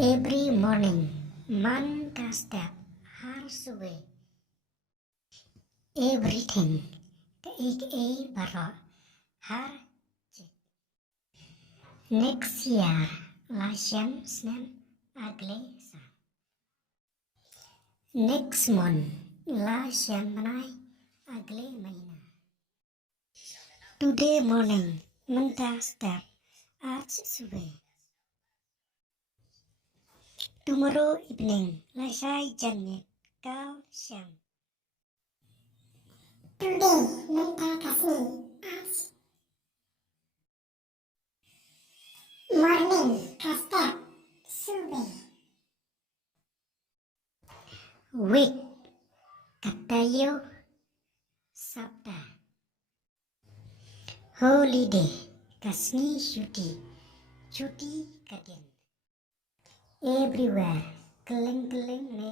Every morning, man का step हर सुबह everything का एक बार हर चीज next year लाशन स्नेम अगले साल next month लाशन मनाई अगले महीना today morning man का step आज सुबह tomorrow evening lasai jannat kau siang today minta kasih आज morning का step सुबह week katayo sabda holiday kasni cuti ka din everywhere keling-keling ne